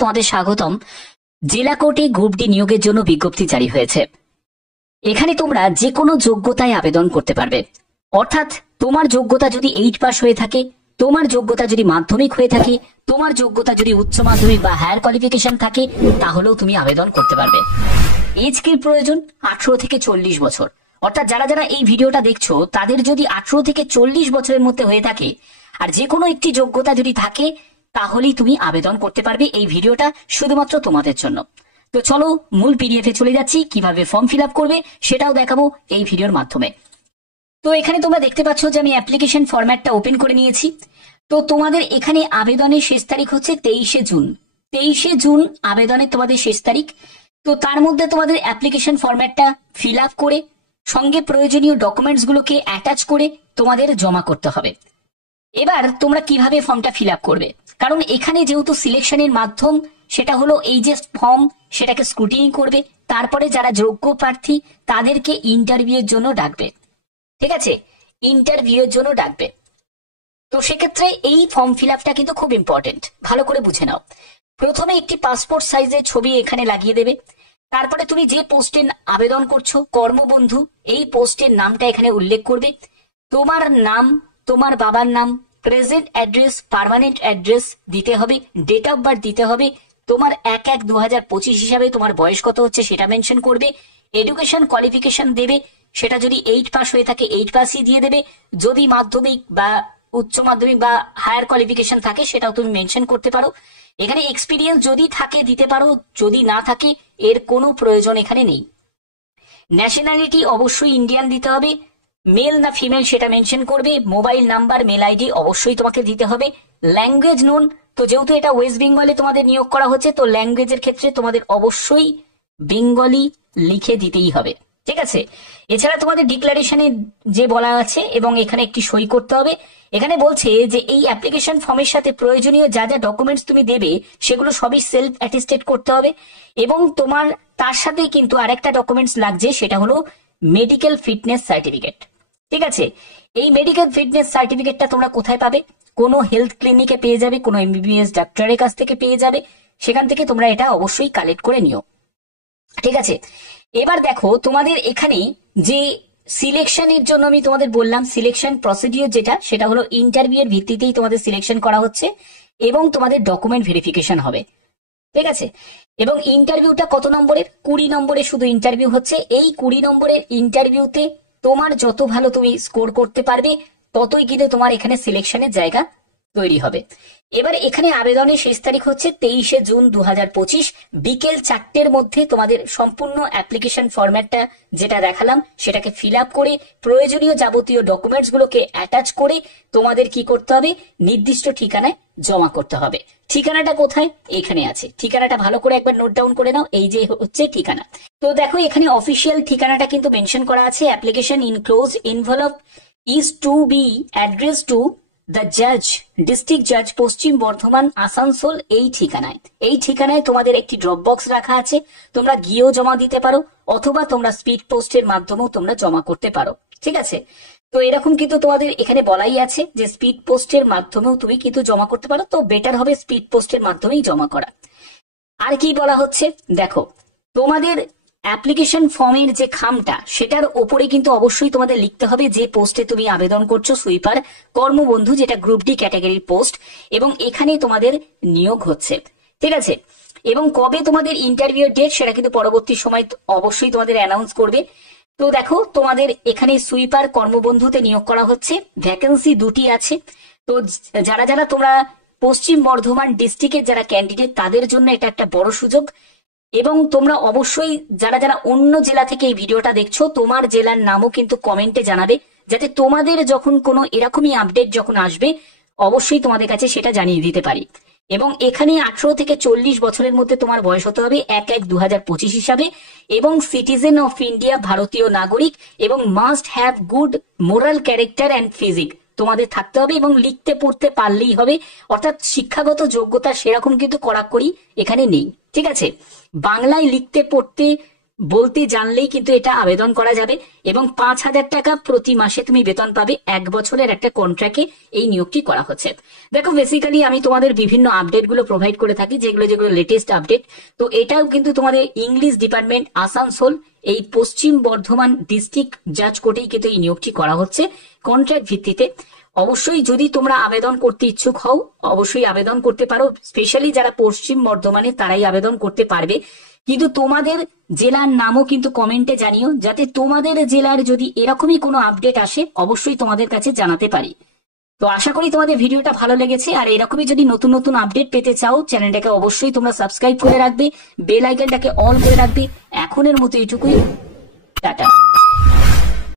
তোমাদের স্বাগতম। জেলা কোর্টে গ্রুপ ডি নিয়োগের জন্য বিজ্ঞপ্তি জারি হয়েছে। এখানে তোমরা যে কোনো যোগ্যতায় আবেদন করতে পারবে। অর্থাৎ তোমার যোগ্যতা যদি 8 পাস হয়ে থাকে, তোমার যোগ্যতা যদি মাধ্যমিক হয়ে থাকে, তোমার যোগ্যতা যদি উচ্চ মাধ্যমিক বা হায়ার কোয়ালিফিকেশন থাকে, তাহলেও তুমি আবেদন করতে পারবে। এজ কি প্রয়োজন? 18 থেকে 40 বছর। অর্থাৎ যারা যারা এই ভিডিওটা দেখছো তাদের যদি 18 থেকে 40 বছরের মধ্যে হয়ে থাকে আর যে কোনো একটি যোগ্যতা যদি থাকে, তাহলেই তুমি আবেদন করতে পারবে। এই ভিডিওটা শুধুমাত্র তোমাদের জন্য। তো চলো মূল পিডিএফ এ চলে যাচ্ছি। কিভাবে ফর্ম ফিল আপ করবে সেটাও দেখাবো এই ভিডিওর মাধ্যমে। তো এখানে তোমরা দেখতে পাচ্ছ যে আমি অ্যাপ্লিকেশন ফরম্যাটটা ওপেন করে নিয়েছি। তো তোমাদের এখানে আবেদনের শেষ তারিখ হচ্ছে 23শে জুন। 23শে জুন আবেদনের তোমাদের শেষ তারিখ। তো তার মধ্যে তোমাদের অ্যাপ্লিকেশন ফরম্যাটটা ফিল আপ করে সঙ্গে প্রয়োজনীয় ডকুমেন্টস গুলোকে অ্যাটাচ করে তোমাদের জমা করতে হবে। এবার তোমরা কিভাবে ফর্মটা ফিল আপ করবে, কারণ এখানে যেহেতু সিলেকশনের মাধ্যম সেটা হলো এই যে ফর্ম, সেটাকে স্ক্রুটিনি করবে, তারপরে যারা যোগ্য প্রার্থী তাদেরকে ইন্টারভিউ এর জন্য ডাকবে। ঠিক আছে, ইন্টারভিউ এর জন্য ডাকবে। তো সেক্ষেত্রে এই ফর্ম ফিল আপটা কিন্তু খুব ইম্পর্টেন্ট, ভালো করে বুঝে নাও। প্রথমে একটি পাসপোর্ট সাইজের ছবি এখানে লাগিয়ে দেবে। তারপরে তুমি যে পোস্টে আবেদন করছো, কর্মবন্ধু, এই পোস্টের নামটা এখানে উল্লেখ করবে। তোমার নাম, তোমার বাবার নাম, প্রেজেন্ট অ্যাড্রেস, পার্মানেন্ট অ্যাড্রেস দিতে হবে, ডেট অফ বার্থ দিতে হবে। তোমার 1/1/2025 হিসাবে তোমার বয়স কত হচ্ছে সেটা মেনশন করবে। এডুকেশন কোয়ালিফিকেশন দেবে, সেটা যদি 8 পাস হয়ে থাকে 8 পাসই দিয়ে দেবে। যদি মাধ্যমিক বা উচ্চ মাধ্যমিক বা হায়ার কোয়ালিফিকেশন থাকে সেটাও তুমি মেনশন করতে পারো। এখানে এক্সপিরিয়েন্স যদি থাকে দিতে পারো, যদি না থাকে এর কোনো প্রয়োজন এখানে নেই। ন্যাশনালিটি অবশ্যই ইন্ডিয়ান দিতে হবে, মেল না ফিমেল সেটা মেনশন করবে। মোবাইল নাম্বার, মেল আইডি অবশ্যই তোমাকে দিতে হবে। ল্যাঙ্গুয়েজ নোন, তো যেহেতু এটা ওয়েস্ট বেঙ্গলে তোমাদের নিয়োগ করা হচ্ছে, তো ল্যাঙ্গুয়েজের ক্ষেত্রে তোমাদের অবশ্যই বেঙ্গলি লিখে দিতেই হবে। ঠিক আছে, এছাড়া তোমাদের ডিক্লারেশনে যে বলা আছে এবং এখানে একটি সই করতে হবে। এখানে বলছে যে এই অ্যাপ্লিকেশন ফর্মের সাথে প্রয়োজনীয় যা যা ডকুমেন্টস তুমি দেবে সেগুলো সবই সেলফ অ্যাটেস্টেড করতে হবে। এবং তোমার তার সাথে কিন্তু আরেকটা ডকুমেন্টস লাগছে, সেটা হলো মেডিকেল ফিটনেস সার্টিফিকেট। ঠিক আছে, এই মেডিকেল ফিটনেস সার্টিফিকেটটা তোমরা কোথায় পাবে? কোনো হেলথ ক্লিনিকে পেয়ে যাবে, কোনো এমবিবিএস ডাক্তারের কাছ থেকে পেয়ে যাবে। সেখান থেকে তোমরা এটা অবশ্যই কালেক্ট করে নিও। ঠিক আছে, এবার দেখো তোমাদের এখানে যে সিলেকশনের জন্য আমি তোমাদের বললাম, সিলেকশন প্রসিডিওর যেটা, সেটা হলো ইন্টারভিউ এর ভিত্তিতেই তোমাদের সিলেকশন করা হচ্ছে এবং তোমাদের ডকুমেন্ট ভেরিফিকেশন হবে। ঠিক আছে, এবং ইন্টারভিউটা কত নম্বরের? 20 নম্বরে শুধু ইন্টারভিউ হচ্ছে। এই 20 নম্বরের ইন্টারভিউতে তোমার যত ভালো তুমি স্কোর করতে পারবে ততই কিন্তু তোমার এখানে সিলেকশনের জায়গা তৈরি হবে। এবার এখানে আবেদনের শেষ তারিখ হচ্ছে 23শে জুন 2025 বিকেল 4টের মধ্যে তোমাদের সম্পূর্ণ অ্যাপ্লিকেশন ফরম্যাটটা যেটা দেখালাম সেটাকে ফিল আপ করে প্রয়োজনীয় যাবতীয় ডকুমেন্টস গুলোকে অ্যাটাচ করে তোমাদের কি করতে হবে? নির্দিষ্ট ঠিকানায় জমা করতে হবে। ঠিকানাটা কোথায়? এখানে আছে। ঠিকানাটা ভালো করে একবার নোট ডাউন করে নাও, এই যে হচ্ছে ঠিকানা। তো দেখো এখানে অফিসিয়াল ঠিকানাটা কিন্তু মেনশন করা আছে। Application enclose envelope is two B address to the জাজ, ডিস্ট্রিক্ট জাজ, পশ্চিম বর্ধমান, আসানসোল। এই ঠিকানায় তোমাদের একটি ড্রপ বক্স রাখা আছে, তোমরা গিয়েও জমা দিতে পারো অথবা তোমরা স্পিড পোস্টের মাধ্যমেও তোমরা জমা করতে পারো। ঠিক আছে, তো এরকম কিন্তু তোমাদের এখানে বলাই আছে যে স্পিড পোস্টের মাধ্যমেও তুমি কিন্তু জমা করতে পারো। তো বেটার হবে স্পিড পোস্টের মাধ্যমেই জমা করা। আর কি বলা হচ্ছে দেখো, তোমাদের অ্যাপ্লিকেশন ফর্মের যে খামটা সেটার ওপরে কিন্তু অবশ্যই তোমাদের লিখতে হবে যে পোস্টে তুমি আবেদন করছো, সুইপার কর্মবন্ধু, যেটা গ্রুপ ডি ক্যাটাগরির পোস্ট, এবং এখানে তোমাদের নিয়োগ হচ্ছে। ঠিক আছে, এবং কবে তোমাদের ইন্টারভিউ ডেট সেটা কিন্তু পরবর্তী সময় অবশ্যই তোমাদের অ্যানাউন্স করবে। তো দেখো তোমাদের এখানে সুইপার কর্মবন্ধুতে নিয়োগ করা হচ্ছে, ভ্যাকেন্সি 2টি আছে। তো যারা যারা তোমরা পশ্চিম বর্ধমান ডিস্ট্রিক্টের যারা ক্যান্ডিডেট তাদের জন্য এটা একটা বড় সুযোগ। এবং তোমরা অবশ্যই যারা যারা অন্য জেলা থেকে এই ভিডিওটা দেখছো, তোমার জেলার নামও কিন্তু কমেন্টে জানাবে, যাতে তোমাদের যখন কোনো এরকমই আপডেট যখন আসবে অবশ্যই তোমাদের কাছে সেটা জানিয়ে দিতে পারি। এবং এখানে 18 থেকে 40 বছরের মধ্যে তোমার বয়স হতে হবে 1/1/2025 হিসাবে, এবং সিটিজেন অফ ইন্ডিয়া, ভারতীয় নাগরিক, এবং must have good moral character and physique তোমাদের থাকতে হবে, এবং লিখতে পড়তে পারলেই হবে। অর্থাৎ শিক্ষাগত যোগ্যতা সেরকম কিন্তু কড়াকড়ি এখানে নেই। ঠিক আছে, বাংলায় লিখতে পড়তে বলতে জানলেই কিন্তু এটা আবেদন করা যাবে এবং 5,000 টাকা প্রতি মাসে তুমি বেতন পাবে। 1 বছরের একটা কন্ট্রাক্টে এই নিয়োগটি করা হচ্ছে। দেখো বেসিক্যালি আমি তোমাদের বিভিন্ন আপডেট গুলো প্রোভাইড করে থাকি, যেগুলো যেগুলো লেটেস্ট আপডেট। তো এটাও কিন্তু তোমাদের ইংলিশ ডিপার্টমেন্ট আসানসোল এই পশ্চিম বর্ধমান ডিস্ট্রিক্ট জাজ কোর্টেই কিন্তু এই নিয়োগটি করা হচ্ছে কন্ট্রাক্ট ভিত্তিতে। অবশ্যই যদি তোমরা আবেদন করতে ইচ্ছুক হও অবশ্যই আবেদন করতে পারো। স্পেশালি যারা পশ্চিম বর্ধমানে তারাই আবেদন করতে পারবে। কিন্তু তোমাদের জেলার নামও কিন্তু কমেন্টে জানিও, যাতে তোমাদের জেলার যদি এরকমই কোনো আপডেট আসে অবশ্যই তোমাদের কাছে জানাতে পারি। তো আশা করি তোমাদের ভিডিওটা ভালো লেগেছে। আর এরকমই যদি নতুন নতুন আপডেট পেতে চাও চ্যানেলটাকে অবশ্যই তোমরা সাবস্ক্রাইব করে রাখবে, বেল আইকনটাকে অন করে রাখবে। এখনের মতো এইটুকুই, টাটা।